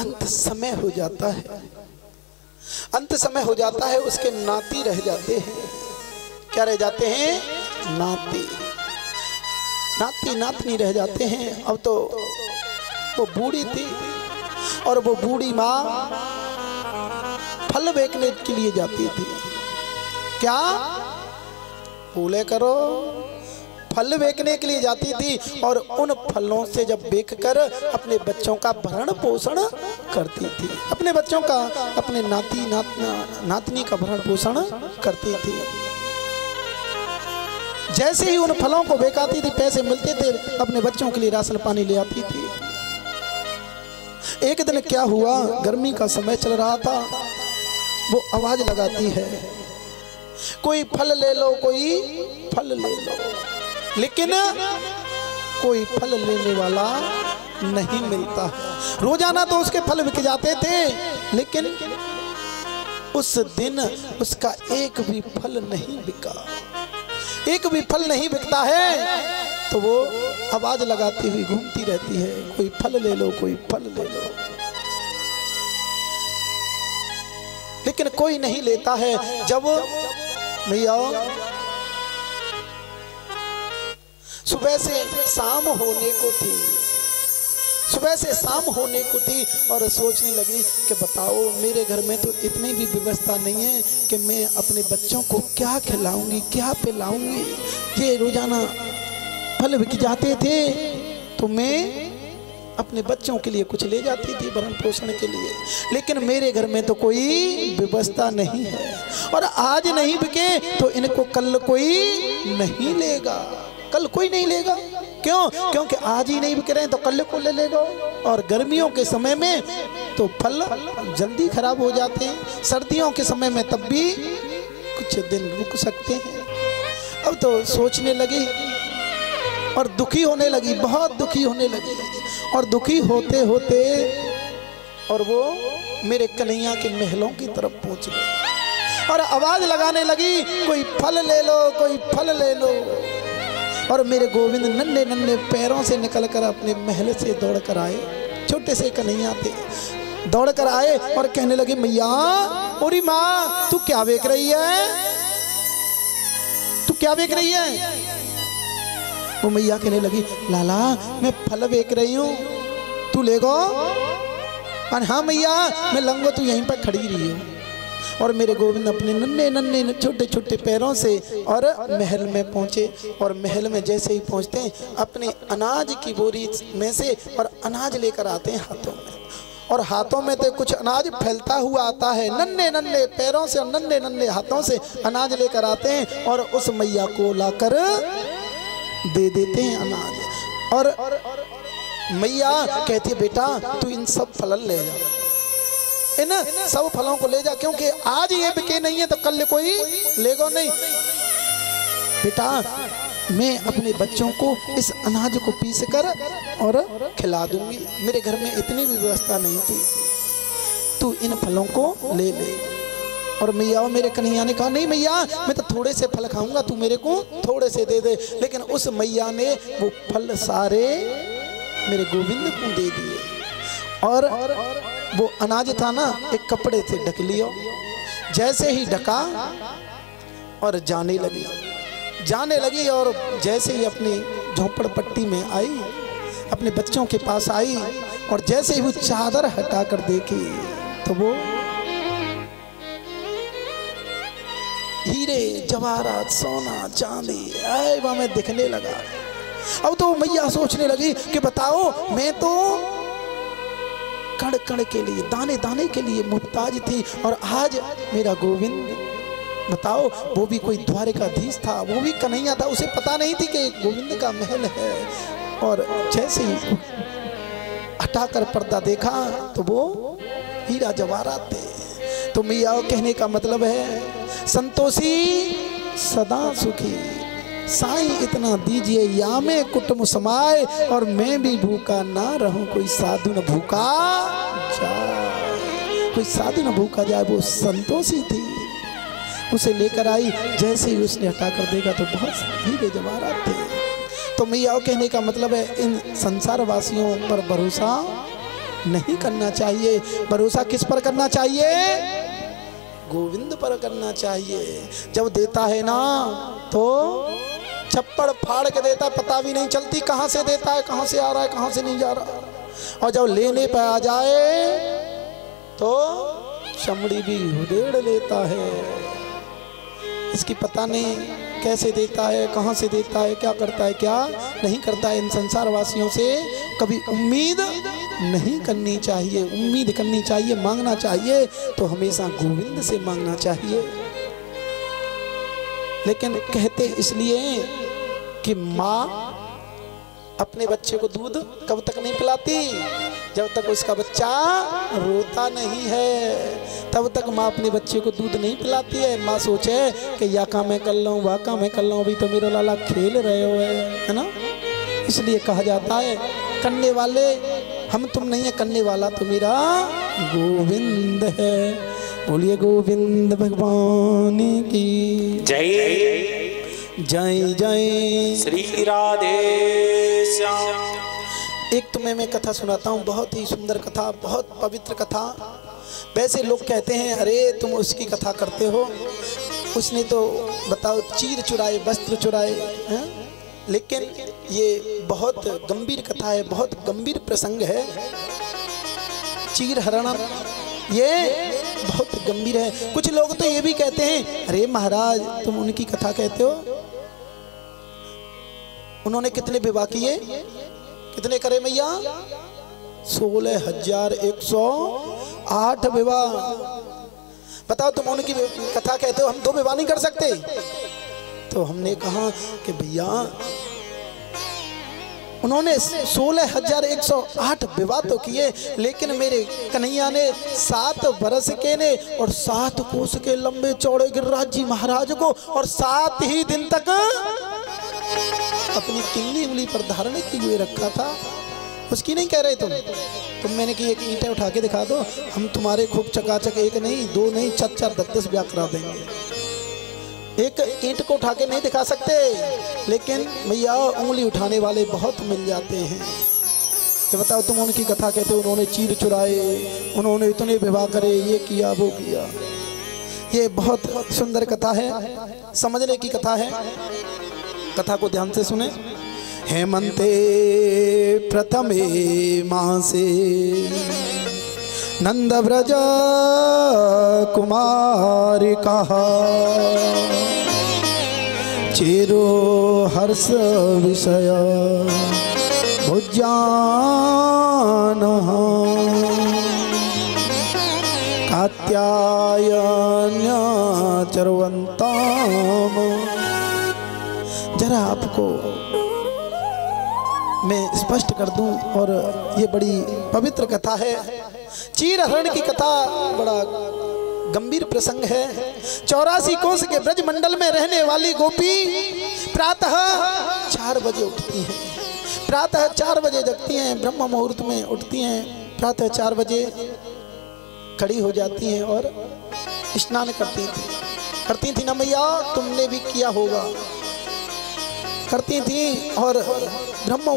अंत समय हो जाता है, अंत समय हो जाता है, उसके नाती रह जाते हैं। क्या रह जाते हैं? नाती, नाती नातनी रह जाते हैं। अब तो वो बूढ़ी थी और वो बूढ़ी माँ फल बेचने के लिए जाती थी। क्या बोले करो? फल बेचने के लिए जाती थी और उन फलों से जब बेचकर अपने बच्चों का भरण पोषण करती थी, अपने बच्चों का, अपने नाती नातनी का भरण पोषण करती थी। जैसे ही उन फलों को बेचाती थी, पैसे मिलते थे, अपने बच्चों के लिए राशन पानी ले आती थी। एक दिन क्या हुआ, गर्मी का समय चल रहा था, वो आवाज लगाती है, कोई फल ले लो, कोई फल ले लो। लेकिन कोई फल लेने वाला नहीं मिलता। रोजाना तो उसके फल बिक जाते थे, लेकिन उस दिन उसका एक भी फल नहीं बिका। एक भी फल नहीं बिकता है तो वो आवाज लगाती हुई घूमती रहती है, कोई फल ले लो, कोई फल ले लो। लेकिन कोई नहीं लेता है। जब भैया सुबह से शाम होने को थी, सुबह से शाम होने को थी और सोचने लगी कि बताओ मेरे घर में तो इतनी भी व्यवस्था नहीं है कि मैं अपने बच्चों को क्या खिलाऊंगी, क्या पिलाऊंगी। ये रोजाना फल बिक जाते थे तो मैं अपने बच्चों के लिए कुछ ले जाती थी भरण पोषण के लिए, लेकिन मेरे घर में तो कोई व्यवस्था नहीं है। और आज नहीं बिके तो इनको कल कोई नहीं लेगा, कल कोई नहीं लेगा। क्यों? क्योंकि आज ही नहीं बिक रहे हैं तो कल को ले लेगा। और गर्मियों के समय में तो फल जल्दी खराब हो जाते हैं, सर्दियों के समय में तब भी कुछ दिन रुक सकते हैं। अब तो सोचने लगी और दुखी होने लगी, बहुत दुखी होने लगी। और दुखी होते होते और वो मेरे कन्हैया के महलों की तरफ पहुंच गई और आवाज लगाने लगी, कोई फल ले लो, कोई फल ले लो। और मेरे गोविंद नन्हे नन्हे पैरों से निकलकर अपने महल से दौड़ कर आए, छोटे से कन्हैया थे, दौड़ कर आए और कहने लगे, मैया, ओरी माँ, तू क्या बेच रही है? तू क्या बेच रही है? वो मैया कहने लगी, लाला मैं फल बेच रही हूँ, तू ले गो। हाँ मैया मैं लंगो, तू यहीं पर खड़ी रही हो। और मेरे गोविंद अपने नन्हे नन्हे छोटे छोटे पैरों से और महल में पहुंचे। और महल में जैसे ही पहुंचते हैं अपने अनाज की बोरी में से और अनाज लेकर आते हैं हाथों में, और हाथों में तो कुछ अनाज फैलता हुआ आता है, नन्हे नन्हे पैरों से और नन्हे नन्हे हाथों से अनाज लेकर आते हैं और उस मैया को लाकर दे देते हैं अनाज। और मैया कहती है, बेटा तू इन सब फल ले जा, इन सब फलों को ले जा, क्योंकि आज ये बिके नहीं है तो कल कोई लेगा नहीं। बेटा मैं अपने बच्चों को इस अनाज को पीस कर और खिला दूंगी, मेरे घर में इतनी भी व्यवस्था नहीं थी, तू इन फलों को ले ले। और मैया, मेरे कन्हैया ने कहा, नहीं मैया मैं तो थोड़े से फल खाऊंगा, तू मेरे को थोड़े से दे दे। लेकिन उस मैया ने वो फल सारे मेरे गोविंद को दे दिए और वो अनाज था ना, एक कपड़े से ढक लिया। जैसे ही ढका और जाने लगी और जैसे ही अपनी झोपड़पट्टी में आई, अपने बच्चों के पास आई और जैसे ही वो चादर हटा कर देखी तो वो हीरे जवाहरात सोना चांदी ऐसा में दिखने लगा। अब तो मैया सोचने लगी कि बताओ मैं तो कण कण के लिए, दाने दाने के लिए मुहताज थी, और आज मेरा गोविंद, बताओ वो भी कोई द्वारिकाधीश था, वो भी कन्हैया था, उसे पता नहीं थी कि गोविंद का महल है। और जैसे ही हटाकर पर्दा देखा तो वो हीरा जवाहरात थे। तो मैया कहने का मतलब है, संतोषी सदा सुखी, साईं इतना दीजिए या में कुटुंब समाए, और मैं भी भूखा ना रहूं, कोई साधु न भूखा जाए, कोई साधु न भूखा जाए। वो संतोषी थी, उसे लेकर आई। जैसे ही उसने हटा कर देखा तो बहुत हीरे जवाहरात थे। तो मैया कहने का मतलब है, इन संसार वासियों पर भरोसा नहीं करना चाहिए। भरोसा किस पर करना चाहिए? गोविंद पर करना चाहिए। जब देता है ना तो छप्पड़ फाड़ के देता है, पता भी नहीं चलती कहाँ से देता है, कहाँ से आ रहा है, कहाँ से नहीं जा रहा। और जब लेने पे आ जाए तो चमड़ी भी उधेड़ लेता है। इसकी पता नहीं कैसे देता है, कहाँ से देता है, क्या करता है, क्या नहीं करता है। इन संसार वासियों से कभी उम्मीद नहीं करनी चाहिए। उम्मीद करनी चाहिए, मांगना चाहिए तो हमेशा गोविंद से मांगना चाहिए। लेकिन कहते इसलिए कि माँ अपने बच्चे को दूध कब तक नहीं पिलाती? जब तक उसका बच्चा रोता नहीं है तब तक माँ अपने बच्चे को दूध नहीं पिलाती है। माँ सोचे कि या काम मैं कर लूँ, वाह काम मैं कर लूँ, अभी तो मेरा लाला खेल रहे हो है ना। इसलिए कहा जाता है करने वाले हम तुम नहीं है, करने वाला तो मेरा गोविंद है। बोलिए गोविंद भगवान की जय। जय जय श्री राधे श्याम। एक तुम्हें मैं कथा सुनाता हूँ, बहुत ही सुंदर कथा, बहुत पवित्र कथा। वैसे लोग कहते हैं अरे तुम उसकी कथा करते हो, उसने तो बताओ चीर चुराए, वस्त्र चुराए हैं? लेकिन ये बहुत गंभीर कथा है, बहुत गंभीर प्रसंग है। चीर हरण ये बहुत गंभीर है। कुछ लोग तो ये भी कहते हैं अरे महाराज तुम उनकी कथा कहते हो, उन्होंने कितने विवाह किए, कितने करे मैया? 16,108 विवाह। बताओ तुम उनकी कथा कहते हो, हम 2 विवाह नहीं कर सकते? तो हमने कहा कि भैया उन्होंने 16,108 विवाह तो किए, लेकिन मेरे कन्हैया ने 7 बरस के ने और 7 कोस के लंबे चौड़े गिरिराज जी महाराज को और 7 ही दिन तक अपनी किन्नी उंगली पर धारण किए हुए रखा था। उसकी नहीं कह रहे तुम मैंने कि एक ईंटें उठा के दिखा दो, हम तुम्हारे खूब चकाचक 1 नहीं 2 नहीं 4 10 ब्याह करा देंगे। एक ईंट को उठा के नहीं दिखा सकते, लेकिन भैया उंगली उठाने वाले बहुत मिल जाते हैं। कि बताओ तुम उनकी कथा कहते हो उन्होंने चीर चुराए, उन्होंने इतने विवाह करे, ये किया वो किया। ये बहुत सुंदर कथा है, समझने की कथा है। कथा को ध्यान से सुने। हेमंते प्रथमे मासे नंद व्रज कुमारिका चिरो हर्ष विषय भुजान कात्यायन चरवंताम। जरा आपको मैं स्पष्ट कर दूं, और ये बड़ी पवित्र कथा है। चीर हरण की कथा बड़ा गंभीर प्रसंग है। 84 कोस के ब्रज मंडल में रहने वाली गोपी प्रातः 4 बजे उठती हैं, प्रातः 4 बजे जगती हैं, ब्रह्म मुहूर्त में उठती हैं, प्रातः 4 बजे खड़ी हो जाती हैं और स्नान करती थी ना मैया, तुमने भी किया होगा, करती थी। और ब्रह्म